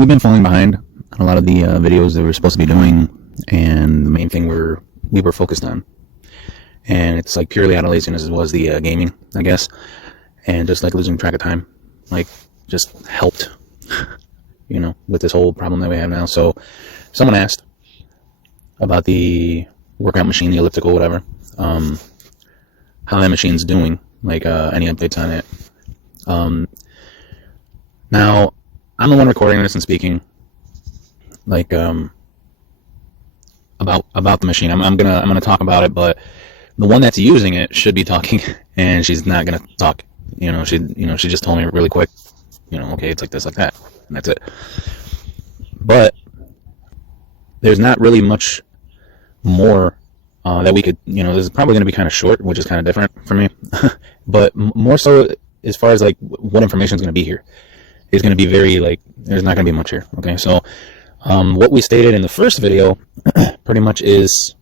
we've been falling behind on a lot of the videos that we're supposed to be doing, and the main thing we were focused on, and it's like purely out of laziness was the gaming, I guess, and just like losing track of time, like just helped, with this whole problem that we have now. So someone asked about the workout machine, the elliptical, whatever, how that machine's doing, like any updates on it. Now I'm the one recording this and speaking, like about the machine. I'm gonna talk about it, but the one that's using it should be talking, and she's not gonna talk. She just told me really quick, okay, it's like this, like that, and that's it. But there's not really much more that we could, this is probably going to be kind of short, which is kind of different for me. But more so as far as like what information is going to be here is going to be very, like, there's not going to be much here. Okay, so what we stated in the first video pretty much is,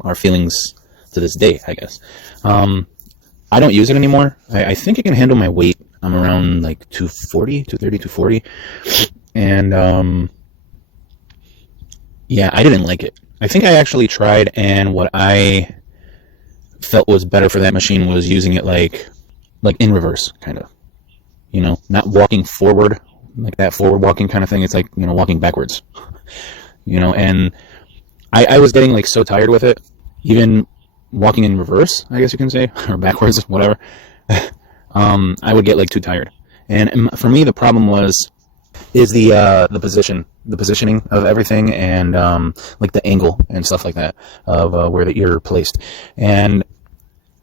our feelings to this day, I guess. I don't use it anymore. I think it can handle my weight. I'm around like 240, 230, 240. And yeah, I didn't like it. I think I actually tried, and what I felt was better for that machine was using it like in reverse, kind of. Not walking forward, like that forward walking kind of thing. It's like, walking backwards. And I was getting like so tired with it, even walking in reverse, I guess you can say, or backwards, whatever. I would get like too tired. And for me, the problem is the positioning of everything, and like the angle and stuff like that of where the ear placed, and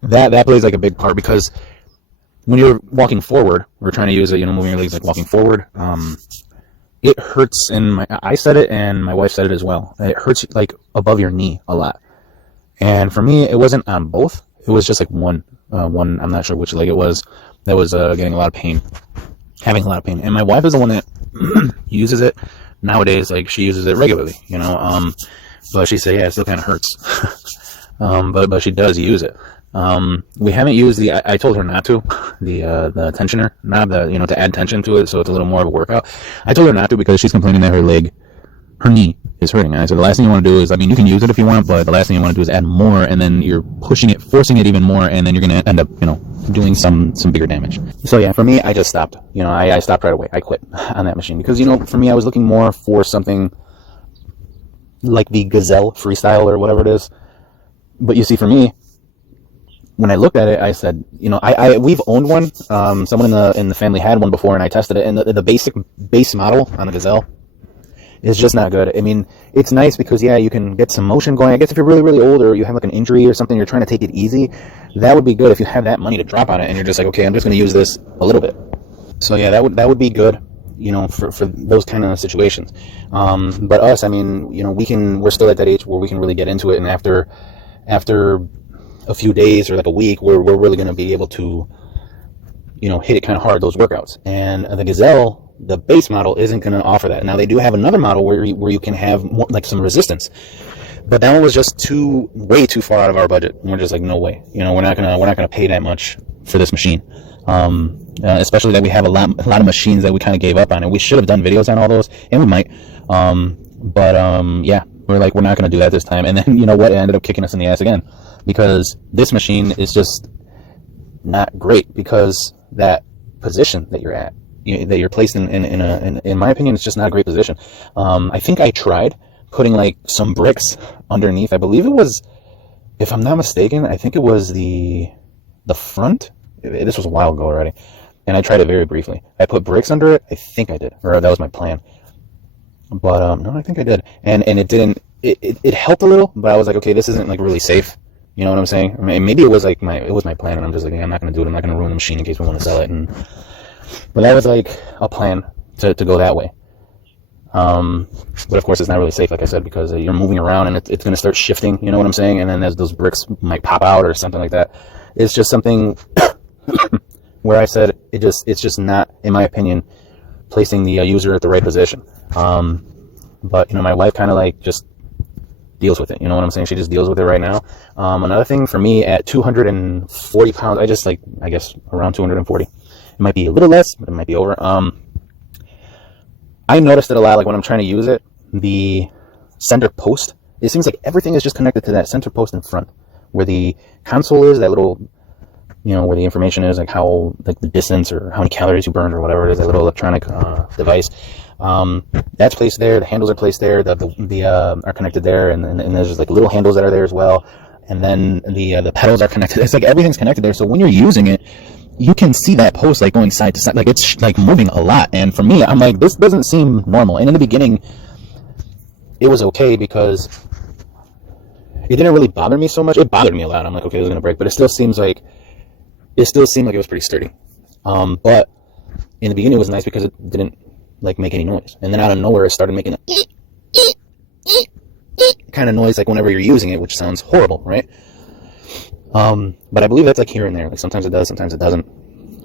that plays like a big part, because when you're walking forward, we're trying to use it, moving your legs like walking forward. It hurts, and I said it, and my wife said it as well. It hurts like above your knee a lot, and for me, it wasn't on both. It was just like one. I'm not sure which leg it was that was getting a lot of pain, having a lot of pain. And my wife is the one that uses it nowadays. Like, she uses it regularly, but she said, yeah, it still kind of hurts. But she does use it. We haven't used I told her not to, the tensioner knob, to add tension to it, so it's a little more of a workout. I told her not to because she's complaining that her knee is hurting. And I said, the last thing you want to do is, you can use it if you want, but the last thing you want to do is add more, and then you're pushing it, forcing it even more, and then you're going to end up, doing some bigger damage. So yeah, for me, I just stopped. I stopped right away. I quit on that machine because, for me, I was looking more for something like the Gazelle Freestyle or whatever it is. But you see, for me, when I looked at it, I said, we've owned one. Someone in the family had one before, and I tested it, and the base model on the Gazelle is just not good. I mean, it's nice because, yeah, you can get some motion going. I guess if you're really, really old, or you have like an injury or something, you're trying to take it easy, that would be good if you have that money to drop on it, and you're just like, okay, I'm just going to use this a little bit. So yeah, that would be good, for those kind of situations. But us, we're still at that age where we can really get into it, and after a few days or like a week, we're really going to be able to, hit it kind of hard, those workouts. And the Gazelle, the base model, isn't going to offer that. Now, they do have another model where you can have more, like, some resistance, but that one was just way too far out of our budget. And we're just like, no way, we're not gonna pay that much for this machine. Especially that we have a lot of machines that we kind of gave up on, and we should have done videos on all those, and we might. Yeah, we're not gonna do that this time. And then what? It ended up kicking us in the ass again, because this machine is just not great, because that position that you're at, that you're placed in my opinion, it's just not a great position. I think I tried putting like some bricks underneath. I believe it was, if I'm not mistaken, I think it was the front. This was a while ago already, and I tried it very briefly. I put bricks under it. I think I did, or that was my plan. But no, I think I did, and it didn't. It helped a little, but I was like, okay, this isn't like really safe. You know what I'm saying? Maybe it was like my plan, and I'm just like, yeah, I'm not gonna do it. I'm not gonna ruin the machine in case we want to sell it. But that was like a plan to go that way. But of course, it's not really safe, like I said, because you're moving around, and it's going to start shifting. You know what I'm saying? And then those bricks might pop out or something like that. It's just something where I said it's just not, in my opinion, placing the user at the right position. But my wife kind of like just deals with it. You know what I'm saying? She just deals with it right now. Another thing for me, at 240 pounds, I guess around 240. It might be a little less, but it might be over. I noticed it a lot, like when I'm trying to use it, the center post, it seems like everything is just connected to that center post in front, where the console is, that little, where the information is, like how, like the distance or how many calories you burned or whatever it is, that little electronic device. That's placed there. The handles are placed there. The are connected there, and there's just like little handles that are there as well. And then the pedals are connected. It's like everything's connected there. So when you're using it, you can see that post like going side to side, like it's like moving a lot. And for me, I'm like, this doesn't seem normal. And in the beginning, it was okay because it didn't really bother me so much. It bothered me a lot. I'm like, okay, this is gonna break, but it still seemed like it was pretty sturdy. But in the beginning, it was nice because it didn't like make any noise. And then out of nowhere, it started making a kind of noise, like whenever you're using it, which sounds horrible, right? But I believe that's like here and there. Like sometimes it does, sometimes it doesn't.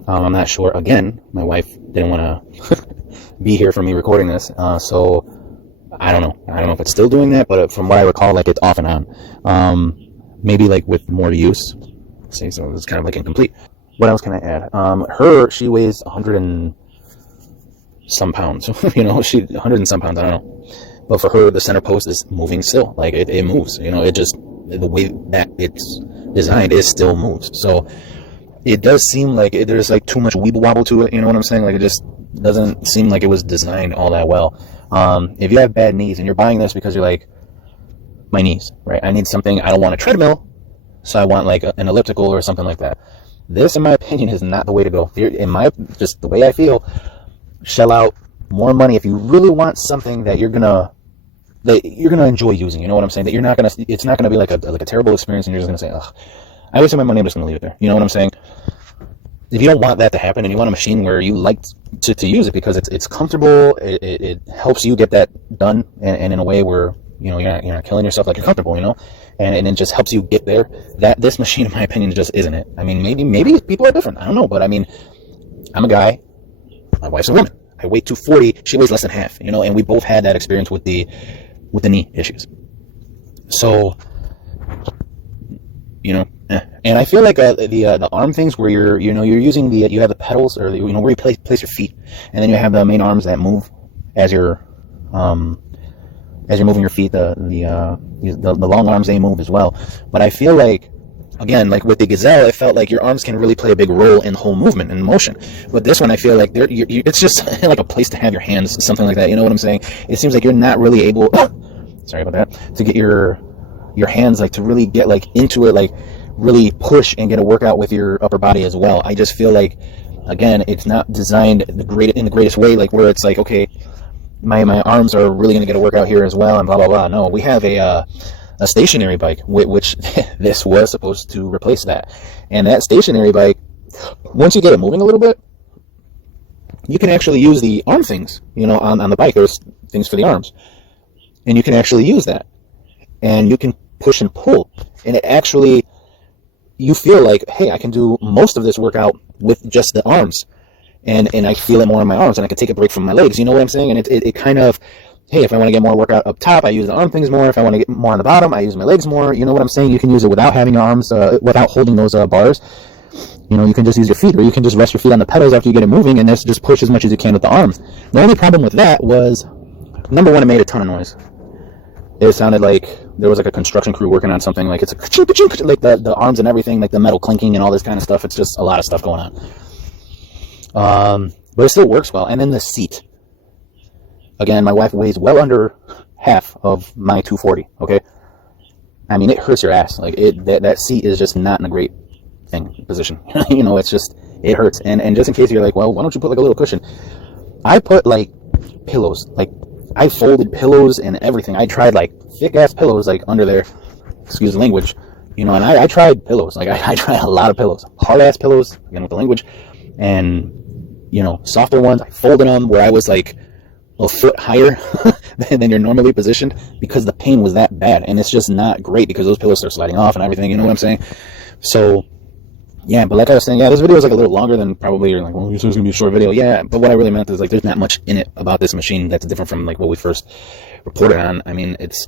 I'm not sure. Again, my wife didn't want to be here for me recording this, so I don't know. I don't know if it's still doing that, but from what I recall, like it's off and on. Maybe like with more use. See, so it's kind of like incomplete. What else can I add? She weighs 100 and some pounds. She 100 and some pounds. I don't know. But for her, the center post is moving still. Like it moves. It just, the way that it's designed, it still moves. So it does seem like there's like too much weeble wobble to it. You know what I'm saying? Like it just doesn't seem like it was designed all that well. If you have bad knees and you're buying this because you're like, my knees, right? I need something. I don't want a treadmill, so I want like an elliptical or something like that. This, in my opinion, is not the way to go. Just the way I feel, shell out more money if you really want something that you're gonna enjoy using. You know what I'm saying? That it's not gonna be like a terrible experience, and you're just gonna say, ugh, I wasted my money, I'm just gonna leave it there. You know what I'm saying? If you don't want that to happen, and you want a machine where you like to use it because it's comfortable, it helps you get that done, and in a way where you're not killing yourself, like you're comfortable, and it just helps you get there. That this machine, in my opinion, just isn't it. I mean, maybe people are different. I don't know, but I mean, I'm a guy, my wife's a woman. I weigh 240, she weighs less than half, and we both had that experience with the knee issues. So, and I feel like the arm things where you're using you have the pedals, or where you place your feet, and then you have the main arms that move as you're moving your feet. The long arms, they move as well. But I feel like, again, like with the Gazelle, it felt like your arms can really play a big role in the whole movement and motion. With this one, I feel like it's just like a place to have your hands, something like that. You know what I'm saying? It seems like you're not really able, sorry about that, to get your hands like to really get like into it, like really push and get a workout with your upper body as well. I just feel like, again, it's not designed in the greatest way, like where it's like, okay, my arms are really going to get a workout here as well, and blah blah blah. No, we have a stationary bike, which this was supposed to replace that. And that stationary bike, once you get it moving a little bit, you can actually use the arm things, on the bike. There's things for the arms, and you can actually use that, and you can push and pull, and it actually, you feel like, hey, I can do most of this workout with just the arms, and I feel it more in my arms, and I can take a break from my legs. You know what I'm saying? And it kind of, hey, if I want to get more workout up top, I use the arm things more. If I want to get more on the bottom, I use my legs more. You know what I'm saying? You can use it without having your arms, without holding those bars. You can just use your feet, or you can just rest your feet on the pedals after you get it moving, and just push as much as you can with the arms. The only problem with that was, number one, it made a ton of noise. It sounded like there was like a construction crew working on something, like it's a like the arms and everything, like the metal clinking and all this kind of stuff. It's just a lot of stuff going on. But it still works well. And then the seat. Again, my wife weighs well under half of my 240, okay? I mean, it hurts your ass. Like, that seat is just not in a great position. It's just, it hurts. And just in case you're like, well, why don't you put like a little cushion? I put like pillows, like I folded pillows and everything. I tried like thick ass pillows like under there, excuse the language, and I tried pillows. Like I tried a lot of pillows, hard ass pillows, again with the language, and softer ones. I folded them where I was like a foot higher than you're normally positioned, because the pain was that bad, and it's just not great because those pillows start sliding off and everything. You know what I'm saying? So yeah, but like I was saying, yeah, this video is like a little longer than probably you're like, well, you said it's gonna be a short video. Yeah, but what I really meant is like there's not much in it about this machine that's different from like what we first reported on. I mean, it's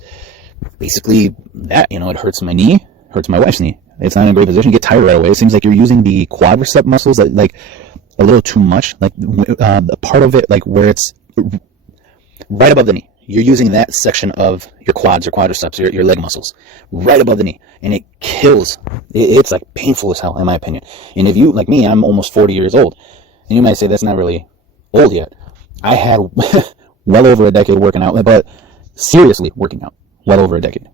basically that, it hurts my knee, hurts my wife's knee. It's not in a great position. You get tired right away. It seems like you're using the quadricep muscles like a little too much. Like the part of it, like where it's right above the knee. You're using that section of your quads or quadriceps, your leg muscles, right above the knee. And it kills. It's like painful as hell, in my opinion. And if you, like me, I'm almost 40 years old. And you might say that's not really old yet. I had well over a decade working out, but seriously working out, well over a decade.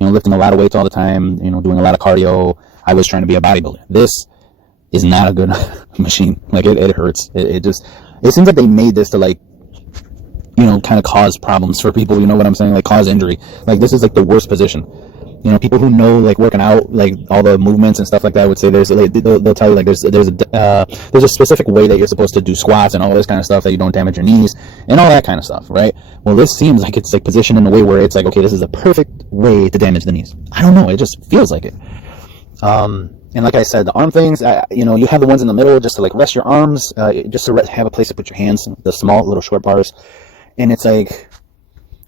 You know, lifting a lot of weights all the time, you know, doing a lot of cardio. I was trying to be a bodybuilder. This is not a good machine. Like, it hurts. It seems like they made this to, like, you know, kind of cause problems for people, you know what I'm saying? Like, cause injury. Like, this is like the worst position. You know, people who know, like, working out, like, all the movements and stuff like that would say they'll tell you, like, there's a specific way that you're supposed to do squats and all this kind of stuff, that you don't damage your knees and all that kind of stuff, right? Well, this seems like it's, like, positioned in a way where it's like, okay, this is a perfect way to damage the knees. I don't know. It just feels like it. And like I said, the arm things, you know, you have the ones in the middle just to, like, rest your arms, just to have a place to put your hands, the small little short bars. And it's like,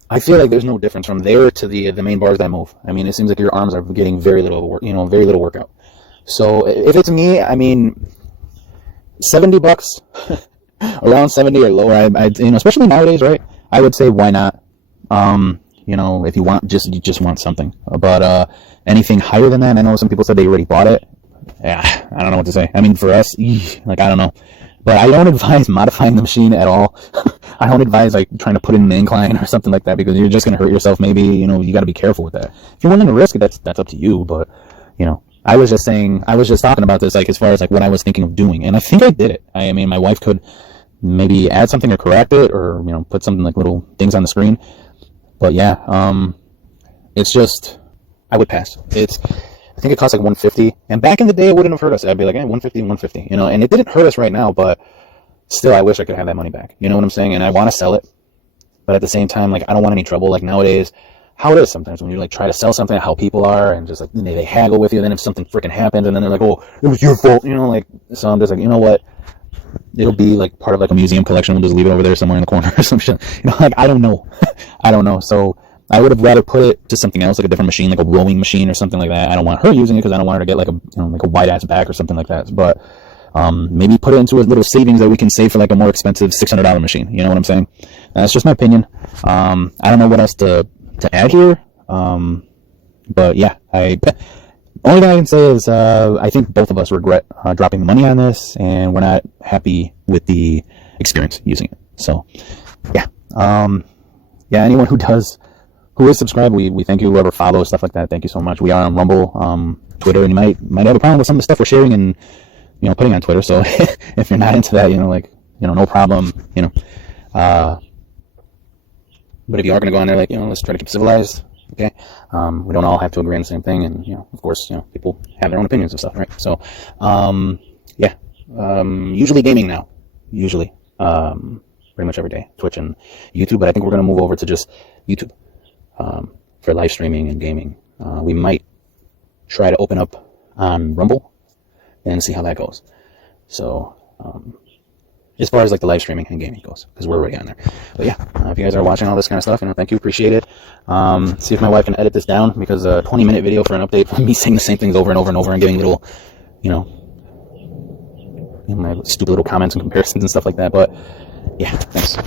I feel like there's no difference from there to the main bars that move. I mean, it seems like your arms are getting very little work, you know, very little workout. So if it's me, I mean, $70, around 70 or lower, I you know, especially nowadays, right? I would say, why not? You know, if you just want something. But anything higher than that, I know some people said they already bought it. Yeah, I don't know what to say. I mean, for us, like, I don't know. But I don't advise modifying the machine at all. I don't advise, like, trying to put in an incline or something like that, because you're just going to hurt yourself. Maybe, you know, you got to be careful with that. If you're willing to risk it, that's up to you. But, you know, I was just talking about this, like, as far as, like, what I was thinking of doing. And I think I did it. I mean, my wife could maybe add something or correct it, or, you know, put something, like, little things on the screen. But yeah, it's just, I would pass. I think it cost like $150, and back in the day it wouldn't have hurt us. I'd be like, $150, you know, and it didn't hurt us right now, but still, I wish I could have that money back. You know what I'm saying? And I want to sell it, but at the same time, like, I don't want any trouble. Like, nowadays, how it is sometimes when you, like, try to sell something, how people are, and just, like, they haggle with you. Then if something freaking happens, and then they're like, oh, it was your fault, you know, like, so I'm just like, you know what? It'll be like part of, like, a museum collection. We'll just leave it over there somewhere in the corner or some shit. You know, like, I don't know. I don't know. So I would have rather put it to something else, like a different machine, like a rowing machine or something like that. I don't want her using it because I don't want her to get, like, a, you know, like, a wide ass back or something like that. But maybe put it into a little savings that we can save for, like, a more expensive $600 machine. You know what I'm saying? That's just my opinion. I don't know what else to add here. But yeah, only thing I can say is I think both of us regret dropping the money on this, and we're not happy with the experience using it. So yeah, yeah. Anyone who is subscribed, we thank you. Whoever follows, stuff like that, thank you so much. We are on Rumble, Twitter, and you might have a problem with some of the stuff we're sharing and, you know, putting on Twitter. So if you're not into that, you know, like, you know, no problem, you know. But if you are going to go on there, like, you know, let's try to keep civilized. Okay, we don't all have to agree on the same thing, and, you know, of course, you know, people have their own opinions and stuff, right? So, yeah, usually gaming now, pretty much every day, Twitch and YouTube. But I think we're going to move over to just YouTube for live streaming and gaming. We might try to open up on Rumble and see how that goes. So, as far as, like, the live streaming and gaming goes, because we're already on there. But yeah, if you guys are watching all this kind of stuff, you know, thank you, appreciate it. See if my wife can edit this down, because a 20-minute video for an update from me saying the same things over and over and over and giving little, you know, my stupid little comments and comparisons and stuff like that. But yeah, thanks.